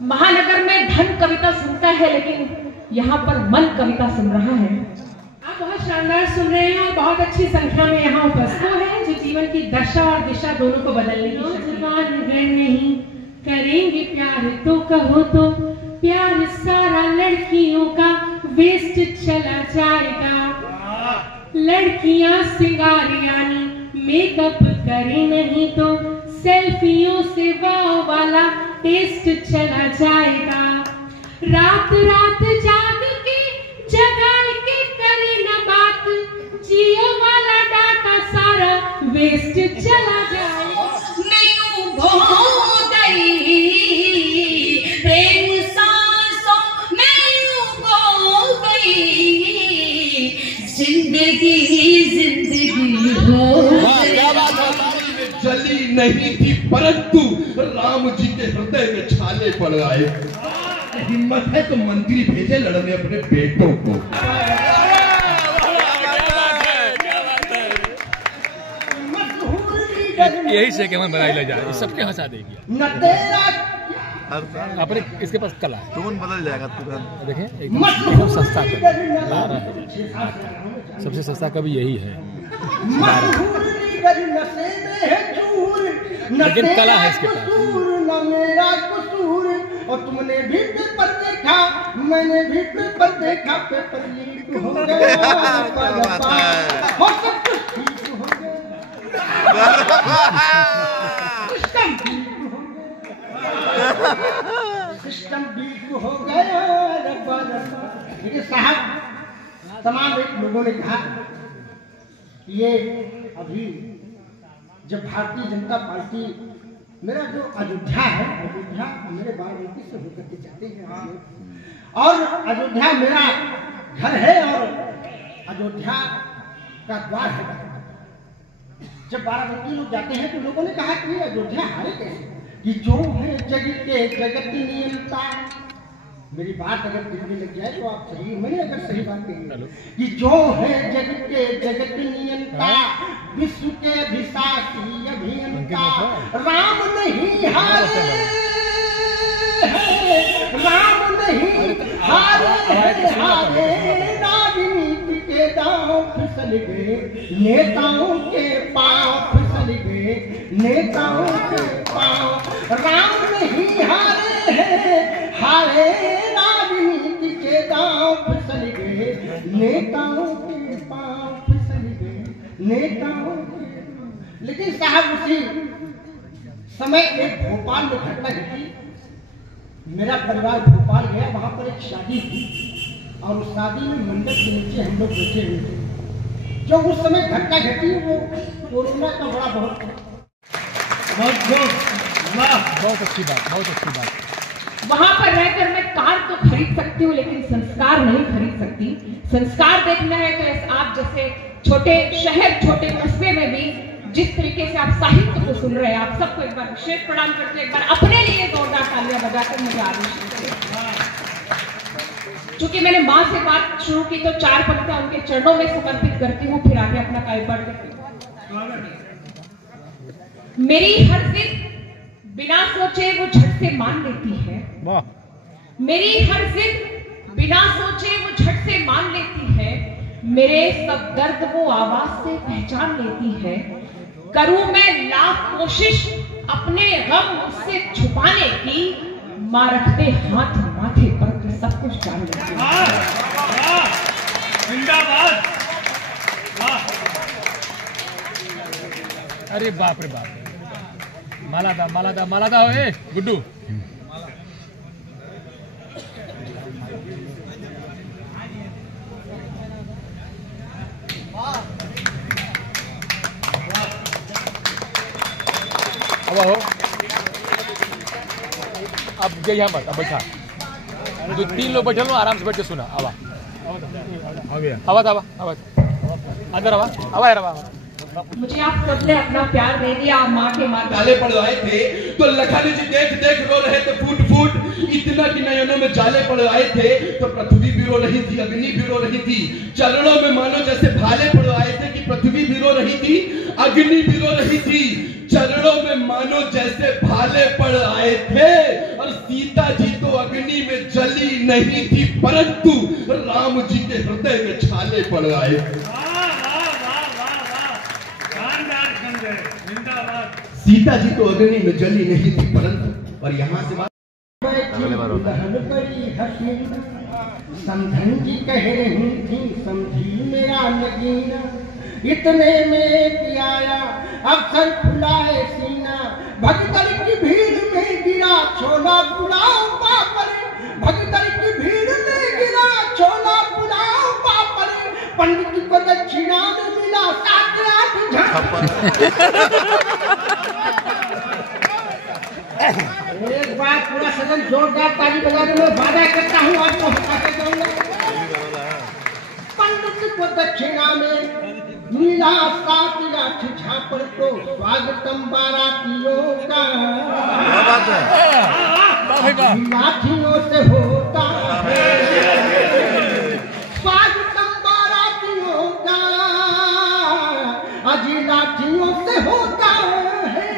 महानगर में धन कविता सुनता है, लेकिन यहाँ पर मन कविता सुन रहा है। आप बहुत शानदार सुन रहे हैं और बहुत अच्छी संख्या में यहाँ उपस्थित हैं जो जीवन की दशा और दिशा दोनों को बदलने की नौजवान अगर नहीं करेंगे प्यार तो कहो तो प्यार सारा लड़कियों का वेस्ट चला जाएगा। लड़कियां सिंगार यानी मेकअप करें नहीं तो सेल्फियों से वाव वाला टेस्ट चला जाएगा। रात रात जाग के जगाए के करे न बात, जियो वाला डाटा सारा वेस्ट चला जाएगा। नहीं हो गई प्रेम सांसों में हो गई जिंदगी हो जली नहीं थी परंतु राम जी के हृदय में छाले पड़ आए। हिम्मत है तो मंत्री भेजे लड़ने अपने बेटों को। यही से मन बनाई ले जाए, सबके हंसा देगी। अपने इसके पास कला है, टोन बदल जाएगा तुरंत। देखें एकदम सस्ता कवि 12 सबसे सस्ता कवि यही है 12, लेकिन कला है इसके पास। और तुमने भी पेपर देखा, मैंने भी पेपर देखा, पेपर लीक हो गया, और सब कुछ ठीक हो गया, सिस्टम ठीक हो गया। लेकिन साहब तमाम लोगों ने कहा ये अभी जब भारतीय जनता पार्टी मेरा जो अयोध्या है, अयोध्या मेरे बाराबंकी से होकर के जाते हैं और अयोध्या मेरा घर है और अयोध्या का द्वार है। जब बाराबंकी लोग जाते हैं तो लोगों ने कहा कि अयोध्या हारे कैसे, कि जो है जग के जगत नियंता। मेरी बात अगर दिल में लग जाए तो आप सही, मैंने अगर सही बात कही कि जो है जग के जगत नियंता, विश्व के अधिशासी अभियंता, राम नहीं हारे, राम नहीं हारे, हारे राजनीति के दांव फिसल गए, नेताओं के पांव फिसल गए, नेताओं के पांव। राम नहीं हारे, हारे राजनीति के दांव फिसल गए, नेताओं के पांव फिसल गए, नेताओं के। लेकिन साहब उसी समय एक भोपाल में घटना घटी। मेरा परिवार भोपाल गया, वहां पर एक शादी थी और उस शादी में मंडप के नीचे हम लोग बैठे हुए थे। जो उस समय घटना घटी वो कोरोना का बड़ा बहुत अच्छी बात, बहुत अच्छी बात। वहां पर रहकर मैं कार तो खरीद सकती हूँ लेकिन संस्कार नहीं खरीद सकती। संस्कार देखना है तो आप जैसे छोटे शहर, छोटे कस्बे में भी जिस तरीके से आप साहित्य को सुन रहे हैं, आप सबको एक बार विशेष प्रणाम करते हैं, एक बार अपने लिए जोरदार तालियां बजाकर मुझे आदेश। चूंकि मैंने माँ से बात शुरू की तो 4 पंक्तियां उनके चरणों में समर्पित करती हूँ, फिर आगे अपना कार्यपाठ करती हूँ। मेरी हर जिद बिना सोचे वो झट से मान लेती है, मेरी हर जिद बिना सोचे वो झट से मान लेती है, मेरे सब दर्द वो आवाज से पहचान लेती है। करूं मैं लाख कोशिश अपने गम उससे छुपाने की, मां रखते हाथ माथे पर तो सब कुछ जान लेती है। जिंदाबाद। अरे बाप रे बाप, मालादा मालादा मालादा हो ए गुड्डू। अब गई मत, अब बैठा जो 3 लोग बैठे लो आराम से बैठ के सुना। आवा आ गया, आवाज आवा आवाज अंदर आवा आवा यार आवा। मुझे आप सबने अपना प्यार दे दिया, आप माँ के माँ जाले पड़वाए थे तो लखन जी देख देख रो रहे थे फूट फूट, इतना कि नयनों में जाले पड़वाए थे तो पृथ्वी भी रो रही थी, अग्नि भी रो रही थी। चरणों में मानो जैसे भाले पड़वाए थे कि पृथ्वी भी रो रही थी, अग्नि भी रो रही थी, चरणों में मानो जैसे भाले पड़ आए थे। और सीता जी तो अग्नि में जली नहीं थी, परंतु राम जी के हृदय में छाले पड़ आए। सीता जी तो अग्नि में जली नहीं थी, परंतु और यहाँ से समझन जी कह रही थी समझी मेरा नगीना, इतने में आया अवसर फुलाए सीना, भगदड़ की भीड़ में गिरा छोला पुलाव पापड़, भगदड़ की भीड़ में गिरा छोला पुलाव पापड़, पंडित को दक्षिणा में मिला 7-8 एक बार पूरा सदन जोरदार ताली बजाने में वादा करता हूँ आपको हटाते जाऊंगा। पंडित को दक्षिणा में मिला 7-8 झापड़ को, स्वागतम बारातियों का लाठियों से होता है, स्वागतम बारातियों का अजी लाठियों से होता है,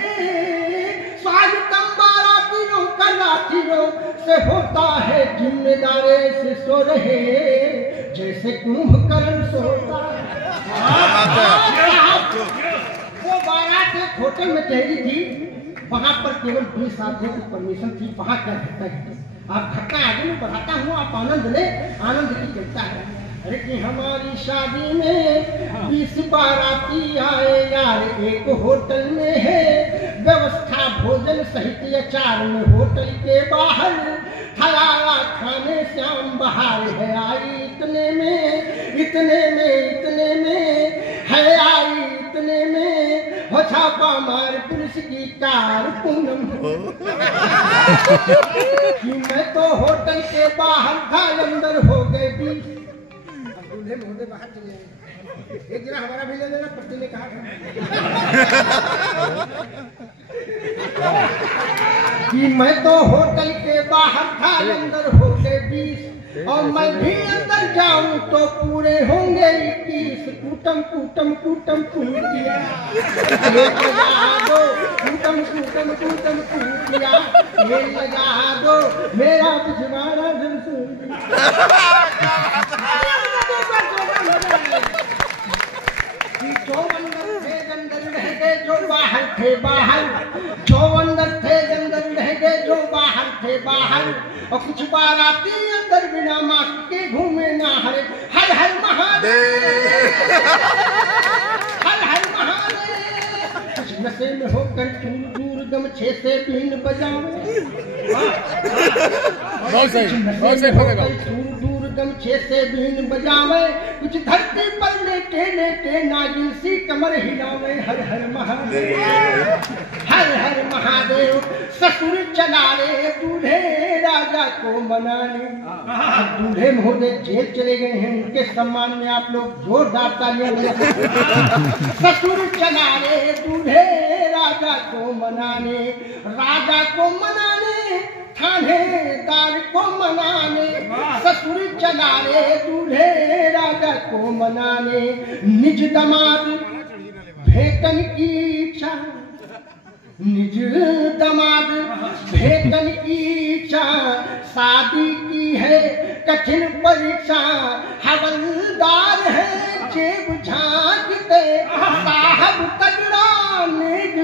स्वागतम बारातियों का लाठियों से होता है, जिम्मेदारे से सो रहे जैसे कुंभकर्ण सोता है। वो बारात एक होटल में ठहरी थी, वहां पर केवल 20 आदमियों की परमिशन थी। वहां क्या घटना है, आप घटना आगे में बढ़ाता हूँ, आप आनंद ले, आनंद की चलता है। अरे कि हमारी शादी में 20 बाराती आए यार, एक होटल में है व्यवस्था भोजन सहित अचार में, होटल के बाहर हलाला खाने श्याम बहार है आई, इतने में इतने में इतने में है आई, इतने में हो छापा मार पुलिस की कार पूनम कि मैं तो होटल के बाहर था, अंदर हो गए 20 दूल्हे मोहल्ले बाहर चले गए। एक जरा हमारा भी ले लेना, पति ने कहा कि मैं तो होटल के बाहर था, अंदर हो गए 20 और मैं भी अंदर जाऊं तो पूरे होंगे 21। कूटम कूटम कूटम कूटिया लगा दो, कूटम कूटम कूटम कूटिया ये लगा दो, मेरा पिछवाड़ा जो अंदर थे अंदर रह गए, जो बाहर थे बाहर, जो अंदर थे अंदर रह गए, जो बाहर थे बाहर। और कुछ बाराती अंदर बिना मास्क के घूमे ना हरे, हर हर महादेव हर हर महादेव। कुछ नशे में होकर दूर दूर गमछे से बीन बजावे, बहुत सही दूर दूर गमछे से बीन बजावे, कुछ धरती पर लेटे लेटे नागिन सी कमर हिलावे, हर हर महादेव हर हर महादेव। ससुर चला रे दूल्हे राजा को मनाने, दूल्हे महोदय जेल चले गए हैं, उनके सम्मान में आप लोग जोरदार तालियां बजाएं। ससुर चला रे दूल्हे राजा को मनाने, राजा को मनाने थानेदार को मनाने, ससुर चला रे दूल्हे राजा को मनाने। निज दमाद भेटन की इच्छा, निज दमाद भेटन की इच्छा, शादी की है कठिन परीक्षा, हवलदार है जेब झांकते, साहब तगड़ा निज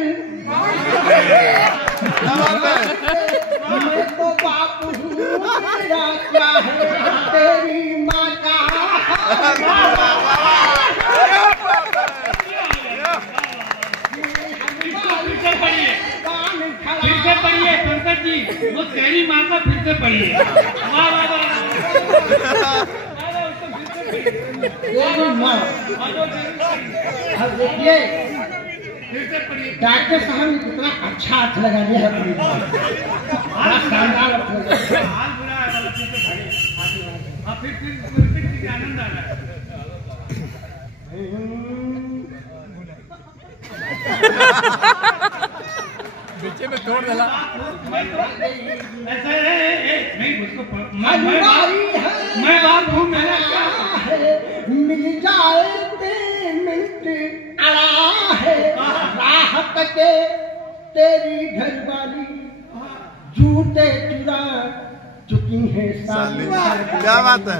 मैं तो बाप हूँ, तेरा क्या है तेरी माँ का। फिर से पढ़िए पंकज जी, वो तेरी माँ का फिर से पढ़िए। वाह वाह वाह। अब देखिए डॉक्टर साहब ने कितना अच्छा अर्थ लगा दिया है, बड़ा शानदार अर्थ लगा दिया। फिर आनंद आ रहा बीचे में तोड़ डाला। ऐसा नहीं मुझको मैं बात हूँ, मेरा क्या मिल जाए पेमेंट आया है, तेरी घरवाली जूते चुरा चुकी है साली। क्या बात है।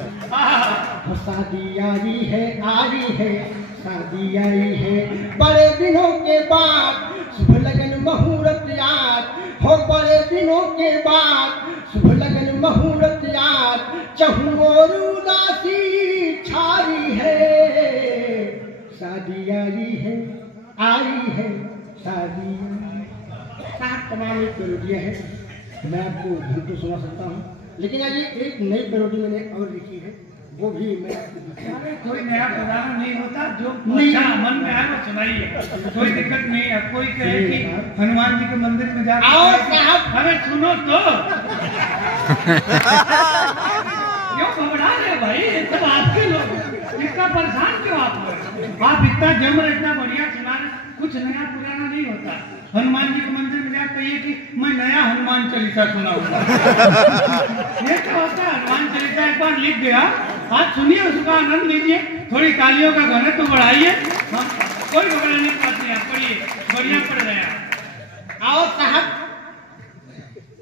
शादी आई है शादी आई है बड़े दिनों के बाद शुभ लगन मुहूर्त याद हो, बड़े दिनों के बाद शुभ लगन मुहूर्त याद, चहु और उदासी छाई है। शादी आई है शादी। सात तमाम एक पेरोडियाँ हैं, मैं आपको धुन तो सुना सकता हूँ, लेकिन आज एक नई पेरोडी मैंने और लिखी है, वो भी मैं कोई नया बजाना नहीं होता, जो अच्छा मन में आए वो सुनाइए, कोई दिक्कत नहीं है। कोई कहे कि हनुमान जी के मंदिर में जा, अरे सुनो तो क्यों घबरा रहे भाई, सब आपके लोग, इतना परेशान क्यों आप इतना जम रहे, इतना बढ़िया सुना रहे, कुछ नया पुराना नहीं होता। हनुमान जी के मंदिर में जाकर कहिए कि मैं नया हनुमान चालीसा सुनाऊंगा। ये क्या होता है, हनुमान चालीसा एक बार लिख गया, आज सुनिए, उसका आनंद लीजिए, थोड़ी तालियों का घनत्व तो बढ़ाइए, कोई घबराने की बात नहीं, आप पढ़िए, बढ़िया पढ़ रहे हैं। और साहब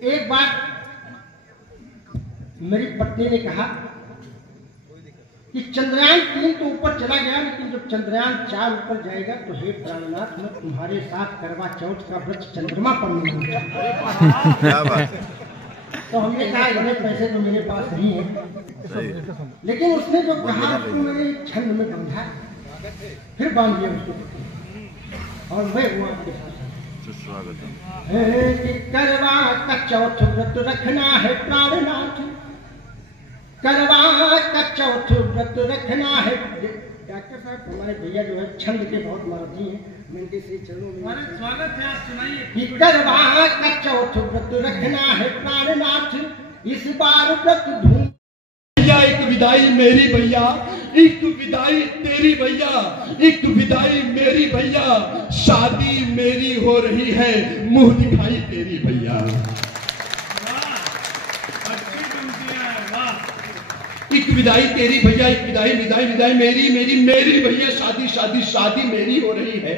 एक बात मेरी पत्नी ने कहा कि चंद्रयान 3 तो ऊपर चला गया, लेकिन जब चंद्रयान 4 ऊपर जाएगा तो हे प्राणनाथ, मैं तुम्हारे साथ करवा चौथ का व्रत चंद्रमा पर मिलूंगा। तो हमने कहा इतने पैसे तो मेरे पास नहीं है, लेकिन उसने जो कहा उसको मैंने एक छंद में बंधा, फिर बांध दिया उसको, और मैं हुआ आपके साथ। करवा का चौथ व्रत रखना है प्राणनाथ, करवा का चौथ व्रत रखना है। डॉक्टर साहब हमारे भैया जो है छंद के बहुत मारती हैं, मैं इनके श्री चरणों में स्वागत है, आप सुनाइए। करवा का चौथ व्रत रखना है प्राणनाथ, इस बार व्रत धूम। भैया एक विदाई मेरी भैया, एक विदाई तेरी भैया, एक विदाई मेरी भैया, शादी मेरी हो रही है, मुंह दिखाई तेरी भैया। एक विदाई तेरी भैया, एक विदाई विदाई विदाई मेरी मेरी मेरी भैया, शादी शादी शादी मेरी हो रही है,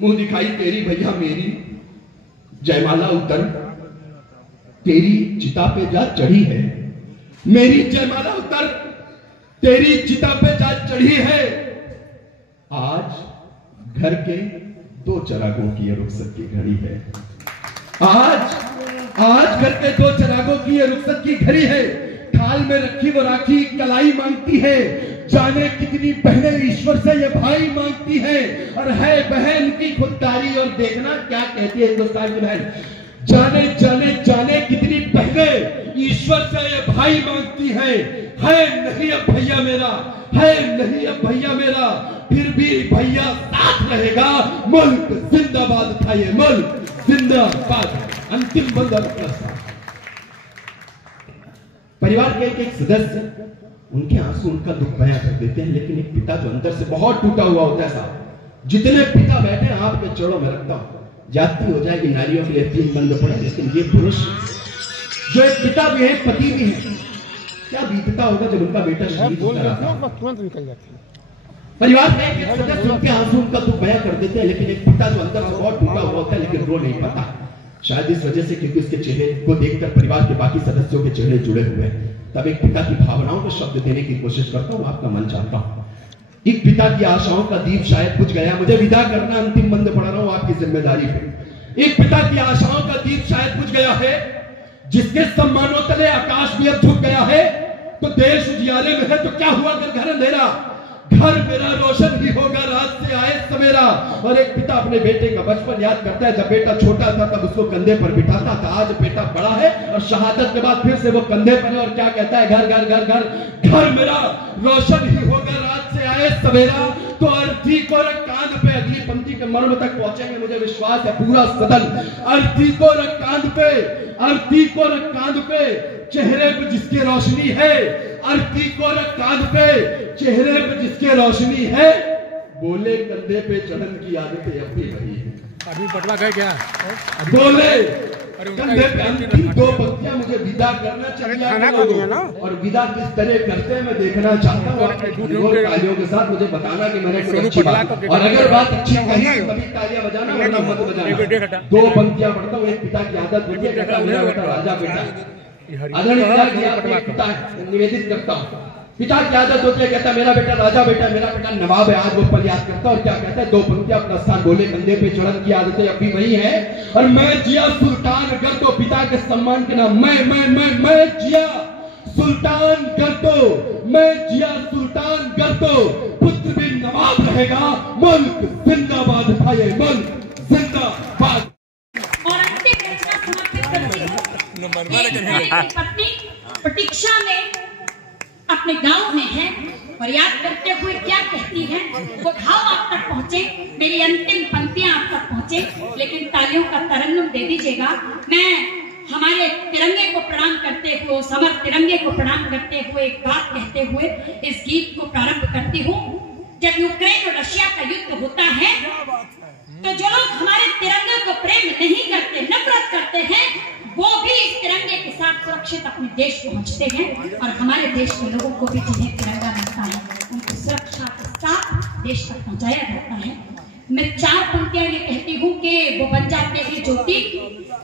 मुंह दिखाई तेरी भैया मेरी। जयमाला उतर तेरी चिता पे जा चढ़ी है, मेरी जयमाला उतर तेरी चिता पे जा चढ़ी है। आज घर के 2 चिरागों की रुखसत की घड़ी है, आज घर के 2 चिरागों की रुखसत की घड़ी है। थाल में रखी वो राखी कलाई मांगती है, जाने कितनी बहनें ईश्वर से ये भाई मांगती है, और है बहन की खुददारी। और देखना क्या कहती है हिंदुस्तान की बहन, जाने जाने जाने कितनी बहनें ईश्वर से ये भाई मांगती है नहीं अब भैया मेरा, है नहीं अब भैया मेरा, फिर भी भैया साथ रहेगा, मुल्क जिंदाबाद था ये मुल्क जिंदाबाद। अंतिम बंद परिवार के एक सदस्य उनके आंसू उनका दुख बयां कर देते हैं, लेकिन एक पिता जो अंदर से बहुत टूटा हुआ होता है साहब, जितने पिता बैठे हैं आपके चरणों में रखता हूं, जाती हो जाएगी नारियों के लिए 3 बंद पड़े, लेकिन ये पुरुष जो एक पिता भी है पति भी है, क्या बीतता होगा जब उनका बेटा शहीद होता है। तुरंत निकल जाती है। परिवार के एक सदस्य उनके आंसू उनका दुख बयां कर देते हैं, लेकिन एक पिता जो अंदर से बहुत टूटा हुआ होता है, लेकिन रो नहीं पाता, शायद इस वजह से क्योंकि उसके चेहरे को देखकर परिवार के बाकी सदस्यों के चेहरे जुड़े हुए हैं। तब एक पिता की भावनाओं को शब्द देने की कोशिश करता हूं, आपका मन चाहता हूं। एक पिता की आशाओं का दीप शायद बुझ गया, मुझे विदा करना, अंतिम बंद पढ़ा रहा हूं आपकी जिम्मेदारी पे। एक पिता की आशाओं का दीप शायद बुझ गया है, जिसके सम्मानों तले आकाश भी अब झुक गया है। तो देश उजियारे में है तो क्या हुआ अगर घर अंधेरा, घर मेरा रोशन ही होगा रात से आए सवेरा। और एक पिता अपने बेटे का बचपन याद करता है, जब बेटा छोटा था तब उसको कंधे पर बिठाता था, आज बेटा बड़ा है और शहादत के बाद फिर से वो कंधे पर है, और क्या कहता है, घर घर घर घर घर मेरा रोशन ही होगा रात से आए सवेरा। तो अर्थी को रख कांध पे, अगली पंक्ति के मर्म तक पहुंचेंगे मुझे विश्वास है पूरा सदन। अर्थी को रख कांध पे, अर्थी को रख कांध पे, चेहरे पे जिसकी रोशनी है, अर्थी को रख कांध पे, चेहरे पे जिसके रोशनी है, बोले कंधे पे चढ़न की आदतें अब भी वही है। अभी पटवा गए क्या? बोले कंधे पे अंतिम 2 पंक्तियां मुझे विदा करना चाहिए और विदा किस तरह करते हैं मैं देखना चाहता हूँ। तालियों के साथ मुझे बताना कि मैंने कुछ अच्छी बात, और अगर बात अच्छी कही तभी तालियां बजाना, वरना मत बजाना। 2 पंक्तियां पढ़ता हूँ। एक पिता की आदत होती है, कहता मेरा बेटा राजा बेटा, पिता निवेदित करता हूँ। पिता की आदत होती है, कहता मेरा बेटा राजा बेटा, मेरा बेटा नवाब है। आज वो पल याद करता और क्या कहता है, 2 पंक्तियां अपना स्थान बोले। कंधे पे चढ़न की आदतें अब भी वही है, और मैं जिया सुल्तान कर दो पिता के सम्मान के नाम। मैं जिया सुल्तान कर दो, मैं जिया सुल्तान कर दो, पुत्र भी नवाब रहेगा, मुल्क जिंदाबाद भाई, मुल्क जिंदाबाद। और अंतिम रचना समर्पित करती हूँ। पत्नी प्रतीक्षा में अपने गांव में है और याद करते हुए क्या कहती है, वो भाव आप तक पहुंचे, मेरी अंतिम पंक्तियां आप तक पहुंचे। लेकिन तालियों का तरन्नुम दे दीजिएगा। मैं हमारे तिरंगे को प्रणाम करते हुए, समर तिरंगे को प्रणाम करते हुए एक बात कहते हुए इस गीत को प्रारंभ करती हूँ। जब यूक्रेन और रशिया का युद्ध होता है तो जो लोग हमारे तिरंगे को प्रेम नहीं करते, नफरत करते हैं, वो भी इस तिरंगे के साथ सुरक्षित अपने देश पहुंचते हैं। और हमारे देश के लोगों को भी जिन्हें तिरंगा मिलता है, उनको सुरक्षा के साथ देश तक पहुंचाया जाता है। मैं 4 पंक्तियां ये कहती हूँ कि वो बन जाते हैं ज्योति,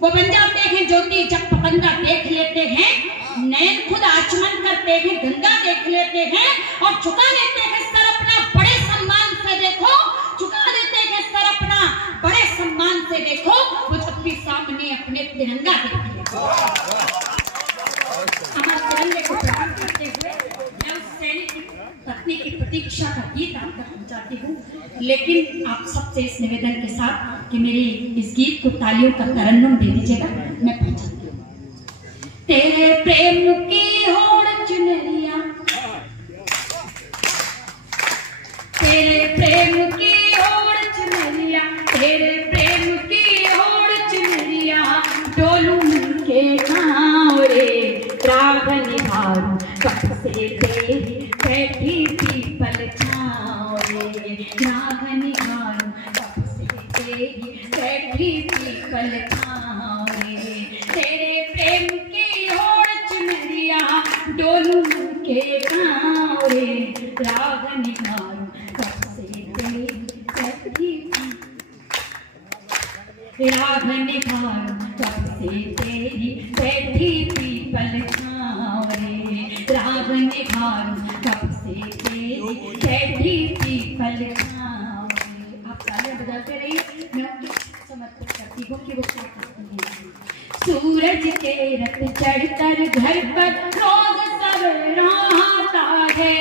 वो बन जाते हैं ज्योति जब पतंगा देख लेते हैं, नयन खुद आचमन करते हैं, गंगा देख लेते हैं और झुका लेते हैं सर अपना बड़े सम्मान से। देखो, झुका देते हैं सर अपना बड़े सम्मान से। देखो, वो जब भी सामने अपने तिरंगा देखते हमारे तिरंगे को प्रणाम करते हुए मैं उस सैनिक की पत्नी की प्रतीक्षा का गीत आप तक पहुंचाती हूँ। लेकिन आप सबसे इस निवेदन के साथ कि मेरी इस गीत को तालियों का तरन्नुम दे दीजिएगा, मैं पहुंचाती हूँ। तेरे प्रेम की होड़ चुनरिया, तेरे प्रेम की होड़ चुनरिया, तेरे प्रेम की होड़ चुनरिया, डोलू के गाँव रे, राग निहारू कब से तेरी बैठी पीपल छाँव रे, राग निहारू कब से तेरी बैठी पीपल छाँव रे, तेरे प्रेम की होड़ चुनरिया, डोलू के गाँव रे, राग निहारू कब से तेरी बैठी, राग निहारू कब से तेरी बैठी पीपल छाँव रे, राग निहारू कब से तेरी बैठी पीपल छाँव रे। आप तालियां बजाते रहिए, मैं आपको समर्पित करती हूँ कि वो क्या कहती है। सूरज के रथ चढ़कर घर पर रोज सवेरा आता है,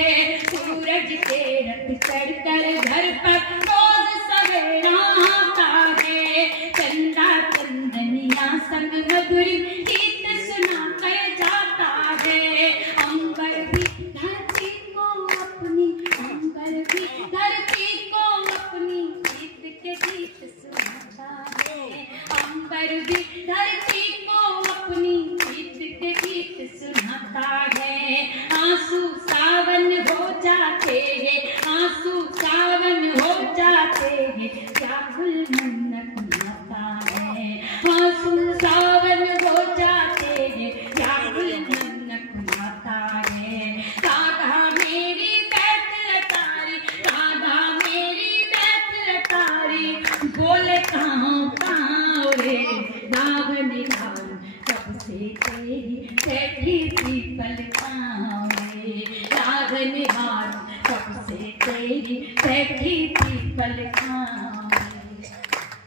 सूरज के रथ चढ़कर घर पर रोज सवेरा आता है, चंदा चंदनिया संग मधुरी गीत सुना कर जाता है, अंबर भी धरती को अपनी, अंबर भी धरती को अपनी गीत के गीत सुनाता है, अंबर भी धरती को अपनी गीत के गीत सुनाता है। आंसू सावन हो जाते हैं, आंसू सावन हो जाते हैं, व्याकुल मन कुमाता है, आंसू सावन हो जाते हैं, व्याकुल मन कुमाता है। राधा मेरी बैठ लतारी, राधा मेरी बैठ लतारी, बोले कहाँ कहाँ रे, राग निहारू कब से तेरी बैठी पीपल छाँव रे, राग निहारू कब से तेरी बैठी पीपल छाँव रे।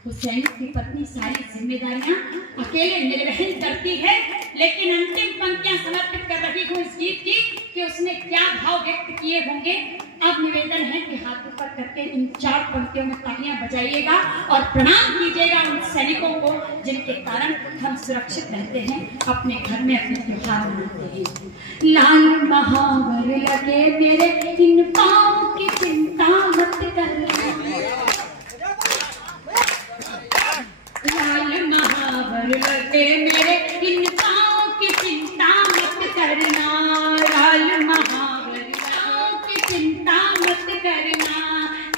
हुसैन की पत्नी सारी जिम्मेदारियां अकेले निर्वहन करती है, लेकिन अंतिम पंक्तियां समर्पित कर रही हूँ इस गीत की कि उसने क्या भाव व्यक्त किए होंगे। अब निवेदन है कि हाथ ऊपर करके इन 4 पंक्तियों में तालियां बजाइएगा और प्रणाम कीजिएगा उन सैनिकों को जिनके कारण हम सुरक्षित रहते हैं, अपने घर में अपने त्योहार मनाते हैं। लाल महावर लगे मेरे इन पाँव की चिंता मत करना, लाल महावर लगे मेरे इन पाँव की चिंता मत करना, लाल महावर पाँव की चिंता मत करना,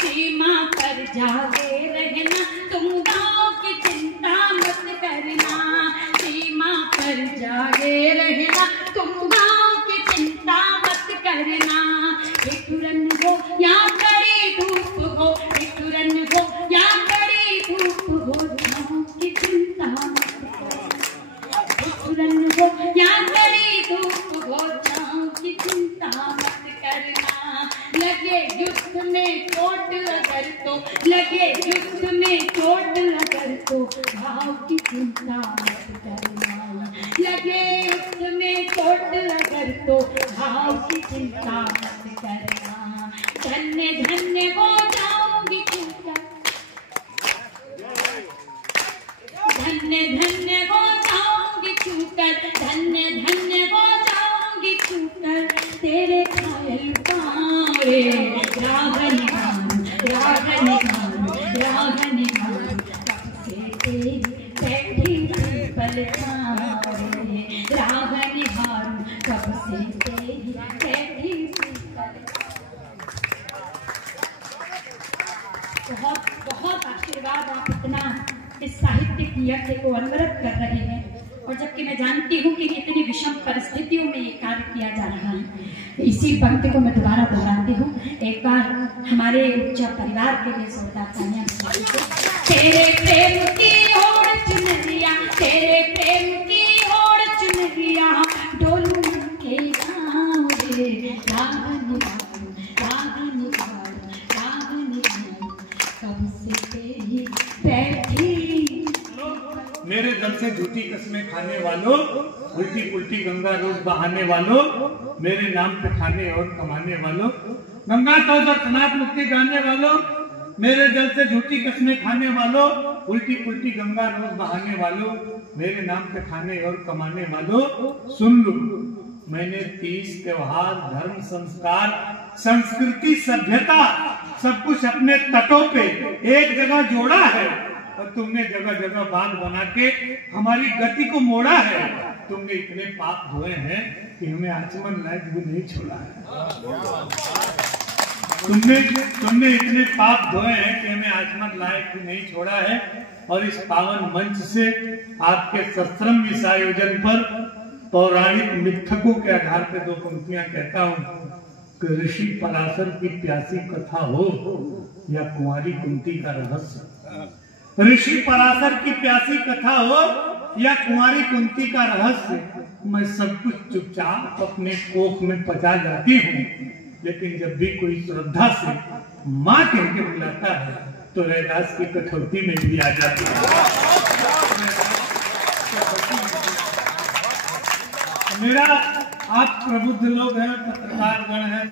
सीमा पर जागे रहना तुम गाँव की चिंता मत करना, छाँव की चिंता पूरन हो या कड़ी धूप हो, छाँव की चिंता मत करना। लगे युद्ध में चोट अगर तो, लगे युद्ध में चोट अगर तो, घाव की चिंता मत करना। लगे युद्ध में चोट अगर तो, घाव की चिंता मत करना। धन्य धन्य हो जाऊंगी छूकर, धन्य धन्य हो जाऊंगी छूकर, धन्य धन्य हो जाऊंगी छूकर तेरे घायल पाँव रे। रागनी गान, रागनी गान, रागनी गान, कब से तेरी बैठी पीपल छाँव रे। रागनी गान, कब से तेरी बैठी पीपल। बहुत बहुत आशीर्वाद, आप इतना इस साहित्यिक यज्ञ को अनवरत कर रहे हैं। और जबकि मैं जानती हूँ कि इतनी विषम परिस्थितियों में ये कार्य किया जा रहा है। इसी पंक्ति को मैं दोबारा दोहराती हूँ। एक बार हमारे उच्च परिवार के लिए जोरदार तालियां। तेरे प्रेम की ओर चुनरिया, तेरे प्रेम की ओर चुनरिया, डोलू मन के गाँव रे। रागनी गान, रागनी गान, रागनी गान, कब से तेरी बैठी। मेरे दल से झूठी कस्में खाने वालों, उल्टी पुल्टी गंगा रोज बहाने वालों, मेरे नाम पे खाने और कमाने वालों, गंगा तो दर्शनाथ मुक्ति गाने वालों, मेरे दल से झूठी कस्में खाने वालों, उल्टी पुल्टी गंगा रोज बहाने वालों, मेरे नाम पे खाने और कमाने वालों, सुन लो मैंने 30 त्योहार, धर्म, संस्कार, संस्कृति, सभ्यता सब कुछ अपने तटों पे एक जगह जोड़ा है। और तुमने जगह जगह बांध बना के हमारी गति को मोड़ा है। तुमने इतने पाप धोए हैं कि हमें आचमन लायक भी नहीं छोड़ा है। तुमने इतने पाप धोए हैं कि हमें आचमन लायक भी नहीं छोड़ा है। और इस पावन मंच से आपके सत्संग इस आयोजन पर पौराणिक मिथकों के आधार पर दो पंक्तियां कहता हूँ कि ऋषि पराशर की प्यासी कथा हो या कुंवारी कुंती का रहस्य। ऋषि पराशर की प्यासी कथा हो या कुंवारी कुंती का रहस्य, मैं सब कुछ चुपचाप अपने कोख में पचा जाती हूँ। लेकिन जब भी कोई श्रद्धा से माँ कह के बुलाता है तो रैदास की कठौती में भी आ जाती है। मेरा आप प्रबुद्ध लोग हैं, पत्रकार गण हैं।